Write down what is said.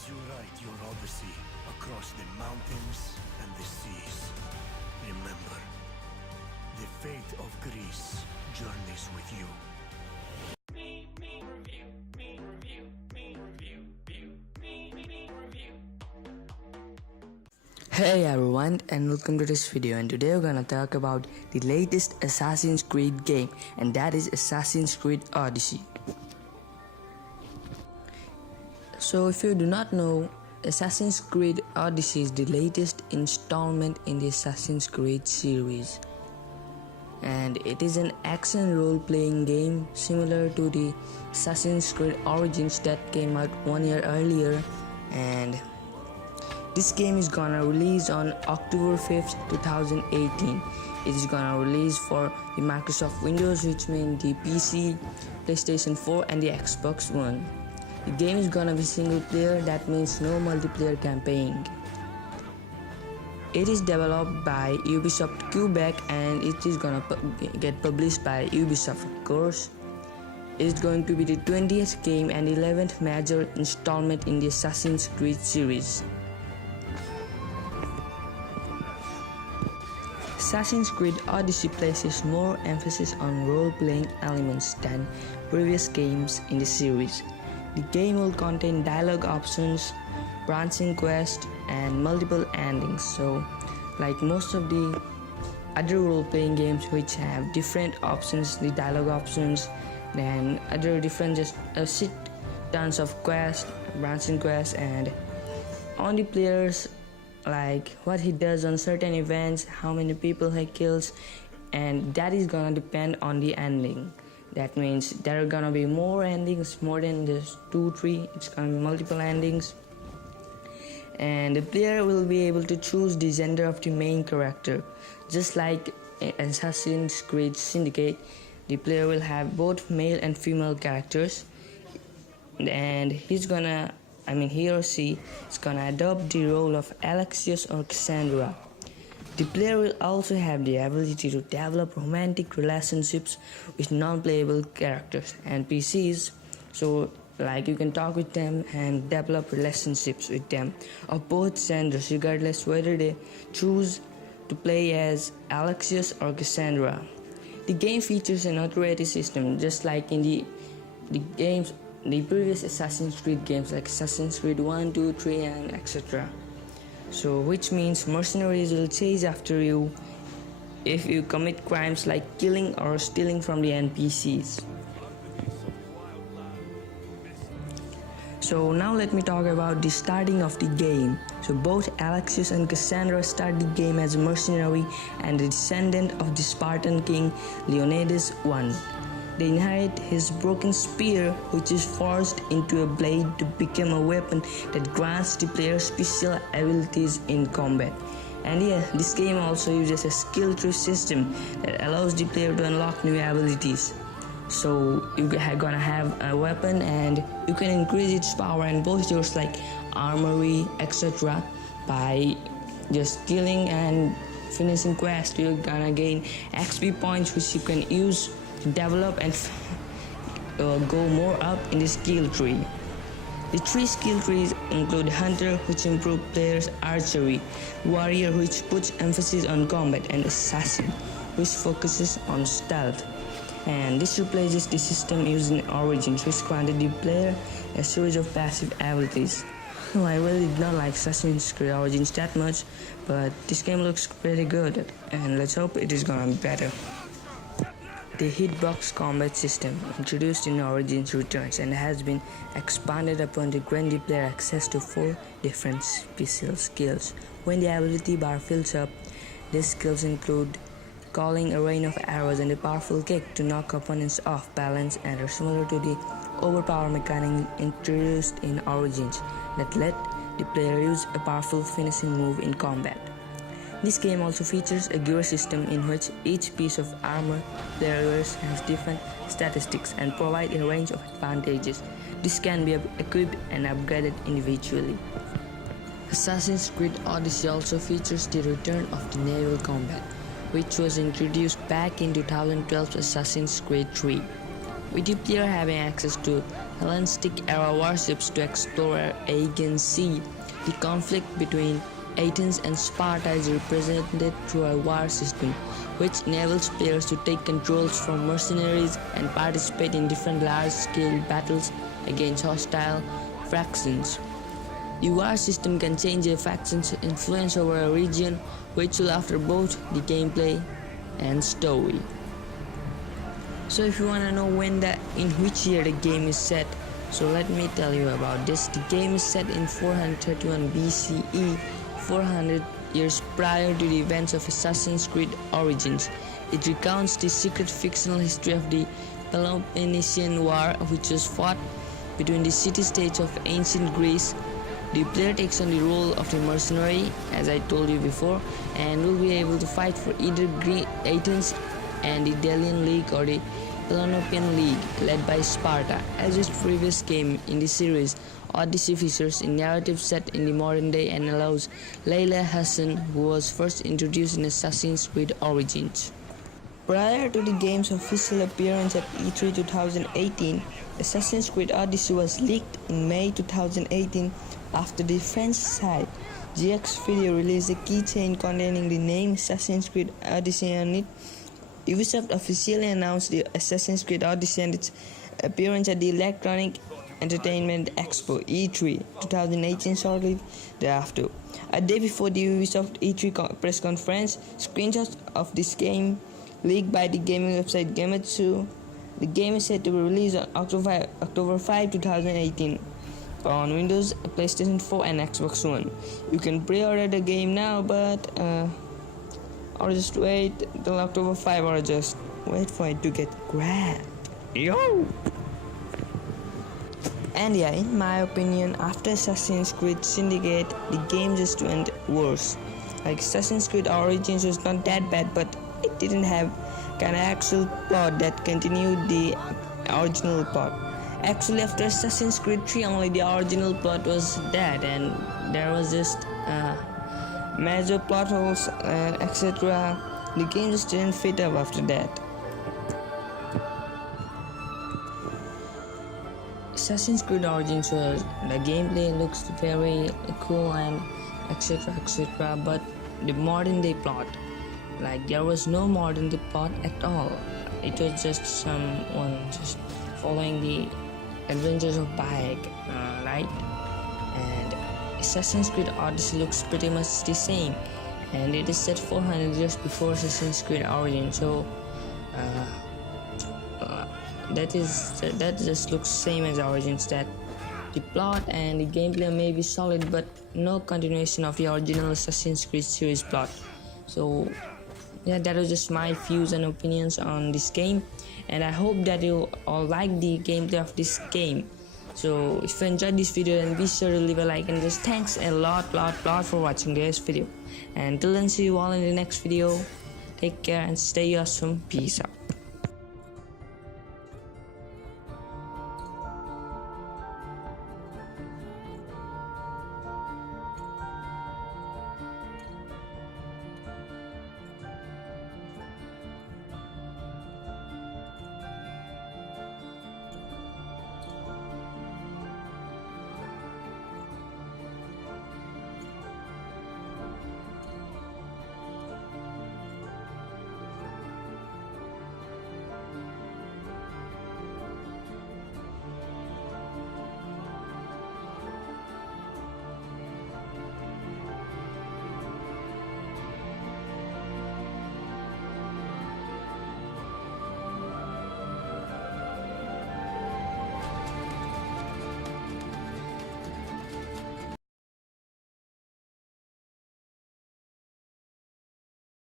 As you write your odyssey across the mountains and the seas, remember, the fate of Greece journeys with you. Hey everyone, and welcome to this video, and today we're gonna talk about the latest Assassin's Creed game, and that is Assassin's Creed Odyssey. So if you do not know, Assassin's Creed Odyssey is the latest installment in the Assassin's Creed series, and it is an action role-playing game similar to the Assassin's Creed Origins that came out 1 year earlier. And this game is gonna release on October 5th, 2018. It is gonna release for the Microsoft Windows, which means the PC, PlayStation 4 and the Xbox One. The game is gonna be single player, that means no multiplayer campaign. It is developed by Ubisoft Quebec and it is gonna get published by Ubisoft, of course. It is going to be the 20th game and 11th major installment in the Assassin's Creed series. Assassin's Creed Odyssey places more emphasis on role-playing elements than previous games in the series. The game will contain dialogue options, branching quests, and multiple endings. So, like most of the other role-playing games which have different options, the dialogue options, then other different shit tons of quests, branching quests, and on the players, like what he does on certain events, how many people he kills, and that is gonna depend on the ending. That means there are gonna be more endings, more than just 2-3, it's gonna be multiple endings. And the player will be able to choose the gender of the main character. Just like Assassin's Creed Syndicate, the player will have both male and female characters, and he or she is gonna adopt the role of Alexios or Cassandra. The player will also have the ability to develop romantic relationships with non-playable characters and NPCs. So like you can talk with them and develop relationships with them of both genders, regardless whether they choose to play as Alexios or Cassandra. The game features an authority system just like in the previous Assassin's Creed games like Assassin's Creed 1, 2, 3 and etc. So which means mercenaries will chase after you if you commit crimes like killing or stealing from the NPCs. So now let me talk about the starting of the game. So both Alexios and Cassandra start the game as a mercenary and a descendant of the Spartan king Leonidas I. They inherit his broken spear, which is forged into a blade to become a weapon that grants the player special abilities in combat. And yeah, this game also uses a skill tree system that allows the player to unlock new abilities. So you're gonna have a weapon and you can increase its power and bolsters like armory, etc. by just killing and finishing quests. You're gonna gain XP points which you can use to develop and go more up in the skill tree. The 3 skill trees include Hunter, which improves players' archery, Warrior, which puts emphasis on combat, and Assassin, which focuses on stealth. And this replaces the system used in Origins, which granted the player a series of passive abilities. I really did not like Assassin's Creed Origins that much, but this game looks pretty good, and let's hope it is gonna be better. The hitbox combat system, introduced in Origins, returns and has been expanded upon to grant the player access to 4 different special skills. When the ability bar fills up, these skills include calling a rain of arrows and a powerful kick to knock opponents off balance and are similar to the overpower mechanic introduced in Origins that let the player use a powerful finishing move in combat. This game also features a gear system in which each piece of armor player wears has different statistics and provide a range of advantages. This can be equipped and upgraded individually. Assassin's Creed Odyssey also features the return of the naval combat, which was introduced back in 2012's Assassin's Creed 3. with the player having access to Hellenistic era warships to explore Aegean Sea. The conflict between Athens and Sparta is represented through a war system, which enables players to take controls from mercenaries and participate in different large-scale battles against hostile factions. The war system can change a faction's influence over a region, which will alter both the gameplay and story. So if you wanna know in which year the game is set, so let me tell you about this. The game is set in 431 BCE, 400 years prior to the events of Assassin's Creed Origins. It recounts the secret fictional history of the Peloponnesian War, which was fought between the city-states of ancient Greece. The player takes on the role of the mercenary, as I told you before, and will be able to fight for either Athens and the Delian League or the Peloponnesian League, led by Sparta. As its previous game in the series, Odyssey features a narrative set in the modern day and allows Layla Hassan, who was first introduced in Assassin's Creed Origins. Prior to the game's official appearance at E3 2018, Assassin's Creed Odyssey was leaked in May 2018 after the French site GX Video released a keychain containing the name Assassin's Creed Odyssey on it. Ubisoft officially announced the Assassin's Creed Odyssey and its appearance at the Electronic Entertainment Expo E3 2018 shortly thereafter. A day before the Ubisoft E3 press conference, screenshots of this game leaked by the gaming website Gametsu. The game is set to be released on October 5, 2018 on Windows, PlayStation 4 and Xbox One. You can pre-order the game now, but or just wait till October 5 or just wait for it to get grabbed. Yo! And yeah, in my opinion, after Assassin's Creed Syndicate, the game just went worse. Like Assassin's Creed Origins was not that bad, but it didn't have an actual plot that continued the original plot. Actually, after Assassin's Creed 3, only the original plot was dead, and there was just major plot holes, etc. The game just didn't fit up after that. Assassin's Creed Origins was, the gameplay looks very cool and etc, but the modern day plot, like there was no modern day plot at all. It was just someone just following the adventures of Bayek, right? And Assassin's Creed Odyssey looks pretty much the same, and it is set 400 years before Assassin's Creed Origins, so that just looks same as Origins. That the plot and the gameplay may be solid, but no continuation of the original Assassin's Creed series plot. So yeah, that was just my views and opinions on this game, and I hope that you all like the gameplay of this game. So if you enjoyed this video, then be sure to leave a like, and just thanks a lot for watching this video. And till then, see you all in the next video. Take care and stay awesome. Peace out.